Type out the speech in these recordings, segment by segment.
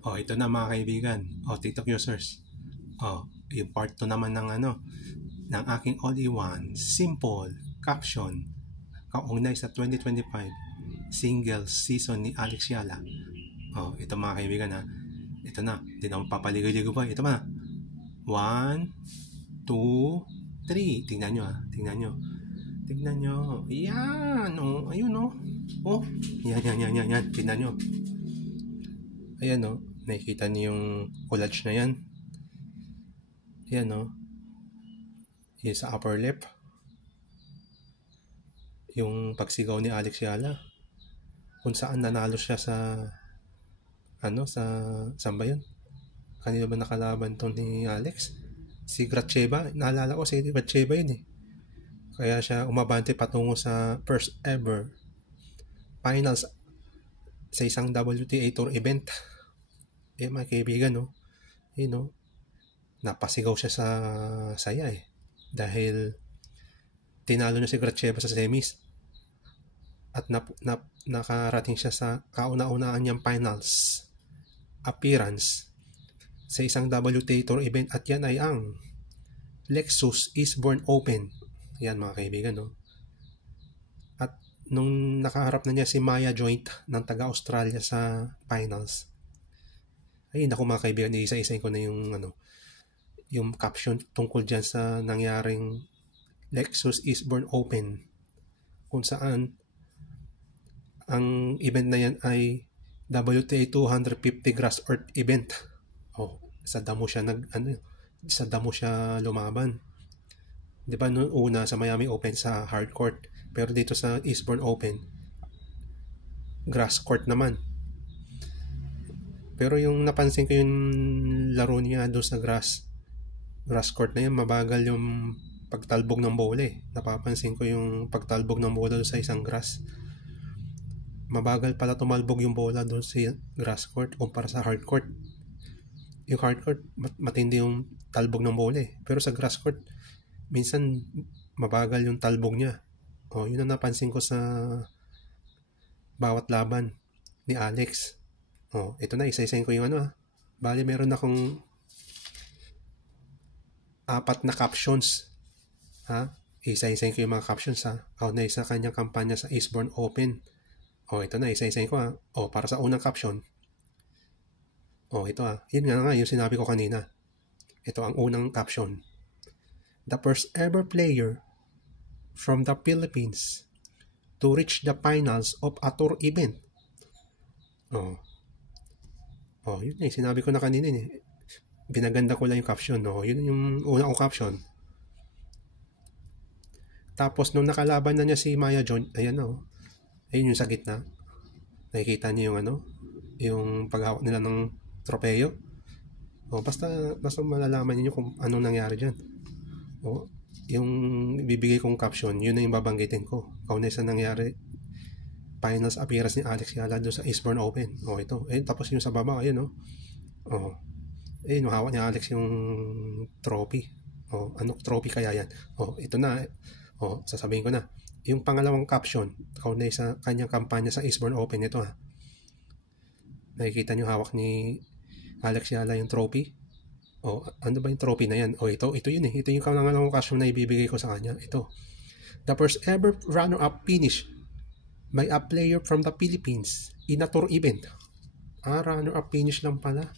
Ito na mga kaibigan. TikTok users. Yung part 2 naman ng aking all-in-one simple caption kaugnay sa 2025 single season ni Alex Yala. Ito mga kaibigan ha. Ito na. Hindi na papaligoy-ligoy pa. Ito na. 1, 2, 3. Tingnan nyo ha. Tingnan nyo. Yan. Ayun Yan. Tingnan nyo. Ayan nakikita niyo yung collage na yan. Ayan yung sa upper left. Yung pagsigaw ni Alex Yala. Kung saan nanalo siya sa saan ba yun? Kanino ba nakalaban to ni Alex? Si Gracheva. Naalala ko si Gracheva yun eh. Kaya siya umabante patungo sa first ever finals sa isang WTA Tour event. Mga kaibigan napasigaw siya sa saya eh. Dahil tinalo na si Gracheva sa semis. At nakarating siya sa kauna-unaan niyang finals appearance sa isang WTA Tour event. At yan ay ang Lexus Eastbourne Open. Yan mga kaibigan At nung nakaharap na niya si Maya Joint ng taga-Australia sa finals, ay naku mga kaibigan, isa-isayin ko na yung caption tungkol dyan sa nangyaring Lexus Eastbourne Open, kung saan ang event na yan ay WTA 250 grass earth event. Sa damo siya lumaban. 'Di ba noong una sa Miami Open sa hard court, pero dito sa Eastbourne Open grass court naman. Pero yung napansin ko yung laro niya doon sa grass court na yan, mabagal yung pagtalbog ng bola eh. Napapansin ko yung pagtalbog ng bola doon sa isang grass. Mabagal pala tumalbog yung bola doon sa grass court kumpara sa hard court. Yung hard court, matindi yung talbog ng bola eh. Pero sa grass court, minsan mabagal yung talbog niya. Yun ang napansin ko sa bawat laban ni Alex. Ito na, isa-isayin ko yung Bali, meron akong 4 na captions. Isa-isayin ko yung mga captions na isa kanyang kampanya sa Eastbourne Open. Ito na, isa-isayin ko para sa unang caption. Ito Yun nga yung sinabi ko kanina. Ito ang unang caption. The first ever player from the Philippines to reach the finals of a tour event. Yun sinabi ko na kanina binaganda ko lang yung caption. Yun yung unang caption. Tapos nung nakalaban na niya si Maya John, ayan ayun yung sa gitna. Nakikita niyo yung yung paghawak nila ng tropeyo. Basta malalaman niyo kung anong nangyari diyan. Yung bibigay kong caption, yun na yung babanggitin ko. Kaunay sa nangyari finals appearance ni Alex Yala doon sa Eastbourne Open. Ito. Tapos yung sa baba, ayun hawak ni Alex yung trophy. Anong trophy kaya yan? Ito na. Sasabihin ko na. Yung pangalawang caption, kaunay sa kanyang kampanya sa Eastbourne Open, ito Nakikita niyo hawak ni Alex Yala yung trophy. Ano ba yung trophy na yan? Ito yun eh. Ito yung pangalawang caption na ibibigay ko sa kanya. Ito. The first ever runner-up finish by a player from the Philippines in a tour event. Runner-up finish lang pala.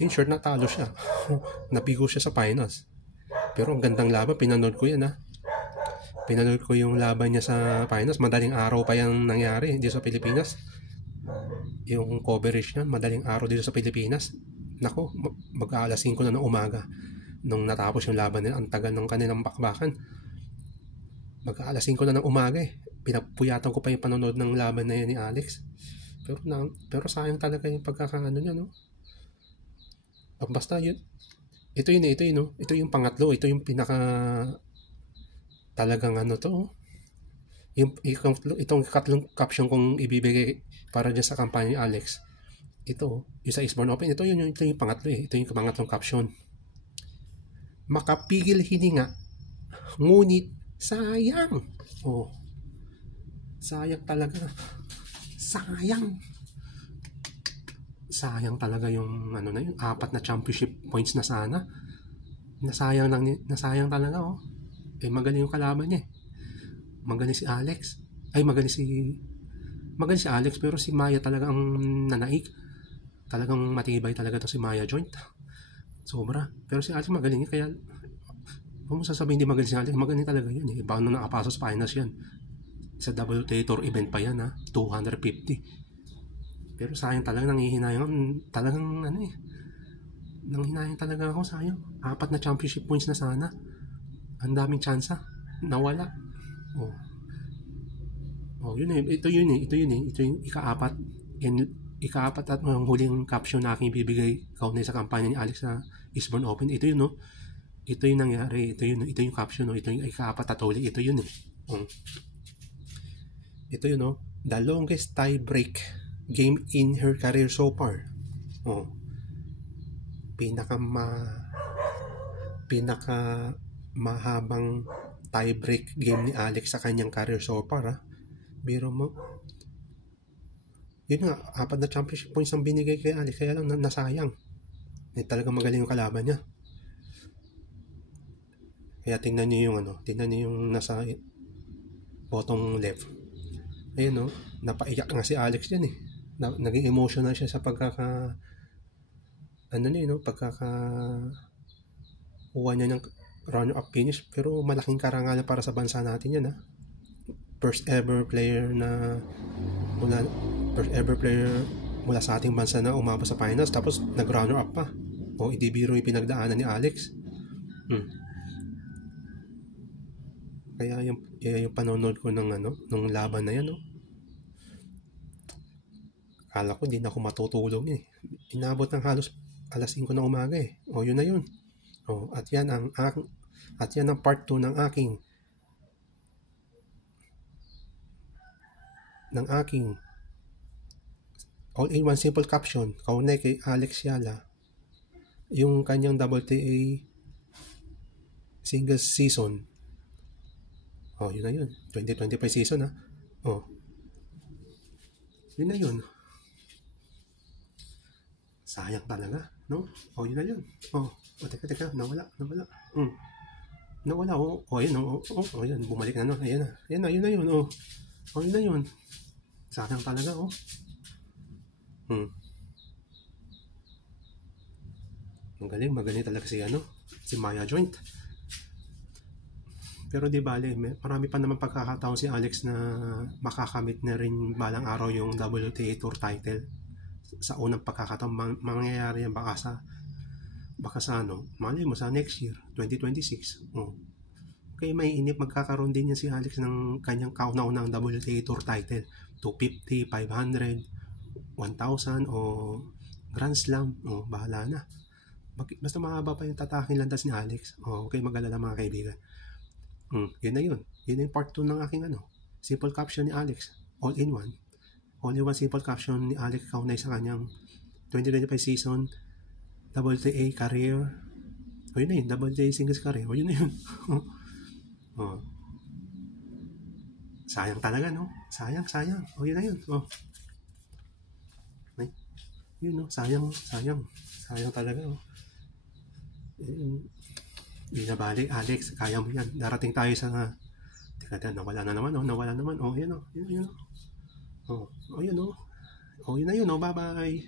In short, natalo siya. Nabigo siya sa finals. Pero ang gandang laban, pinanood ko yan Pinanood ko yung laban niya sa finals. Madaling araw pa yung nangyari dito sa Pilipinas. Yung coverage niya, madaling araw dito sa Pilipinas. Nako, mag-aalas 5 na ng umaga nung natapos yung laban nila. Ang tagal ng kanilang bakbakan. Mag-aalas 5 na ng umaga eh. Pinapuyatan ko pa yung panonood ng laban na yan ni Alex. Pero sayang talaga yung pagkakaano niya, Basta yun. Ito yung pangatlo. Ito yung pinaka talagang itong katlong caption kong ibibigay para dyan sa kampanya ni Alex. Ito, yung sa Eastbourne Open. Ito yung pangatlo eh. Ito yung pangatlong caption. Makapigil hininga, ngunit sayang. Sayang talaga. Sayang. sayang talaga yung ano na yun, 4 na championship points na sana. Nasayang talaga, oh. Eh, magaling yung kalaban niya, eh. Magaling si Alex. Ay, magaling si Alex, pero si Maya talaga ang nanaig. Talagang matibay talaga to si Maya joint. Sobra. Pero si Alex magaling niya, kaya kung sasabihin hindi magaling si Alex, magaling talaga yan, eh. Paano nakapasok sa finals yan? Sa WTA Tour event pa yan, ha? 250. Pero sayang talaga, nangihinayang. Talagang ano, eh. Nanghinayang talaga ako, sayang. 4 na championship points na sana. Ang daming tsansa. Nawala. Oh. Oh, yun eh. Ito yun eh. Ito yung ika-4. And ika-4 at ang huling caption na aking bibigay kaunay sa kampanya ni Alex sa Eastbourne Open. Ito yun, no? Ito yung nangyari. Ito yung caption, no? Ito yung ika-4 at huli. Ito yun eh. Ito yun, no? The longest tie break game in her career so far. Oh. Pinaka mahabang tie break game ni Alex sa kanyang career so far, ha? Biro mo. Yun nga, 4 na championship points ang binigay kay Alex, kaya lang nasayang. Eh, talagang magaling yung kalaban niya. Kaya tingnan niyo yung nasa bottom left. Ayun, no? Napaiyak nga si Alex dyan, eh. Naging emotional siya sa kuha niya ng runner-up finish, pero malaking karangalan para sa bansa natin yan, ha. First ever player mula sa ating bansa na umabot sa finals, tapos nag-runner-up pa. O, hindi biro yung pinagdaanan ni Alex. Kaya yung panonood ko ng nung laban na yan, no. Akala ko hindi na ako matutulog, eh. Inabot ng halos alas 5 ng umaga, eh. O, yun na yun. O, at yan ang part 2 ng aking all-in-one simple caption kaunay kay Alex Yala, yung kanyang WTA singles season. Oh, yun na yun. 2025 season, ha. Oh. Yun na yun. Sayang talaga, no? Oh, yun na yun. Oh, teka. Nawala. Nawala, oh. Oh, yun, oh. Oh, yun. Bumalik na, no? Ayan na. Yun na yun, oh. Oh, yun na yun. Sayang talaga, oh. Magaling talaga si Maya joint. Pero di bale, marami pa naman pagkakataon si Alex na makakamit na rin balang araw yung WTA Tour title. Sa unang pagkakataon, mangyayari yan baka sa malay mo sa next year, 2026. Okay, may inip, magkakaroon din yan si Alex ng kanyang kauna-unang WTA Tour title. 250, 500, 1,000 o Grand Slam. Bahala na. Basta mahaba pa yung tataking landas ni Alex. Okay, mag-alala mga kaibigan. Yun na yun. Yun na yung part 2 ng aking simple caption ni Alex. All-in-one. All-in-one simple caption ni Alex kaunay sa kanyang 2025 season WTA career. O yun na yun. WTA singles career. O yun na yun. Sayang talaga, no? Sayang. O yun na yun. Yun, no? Sayang talaga, oh. Binabalik, Alex, kaya mo yan. Darating tayo sa teka, nawala naman. Oh, yun, oh. Yun. Oh, yun, oh. Oh, yun na yun, oh. Bye-bye.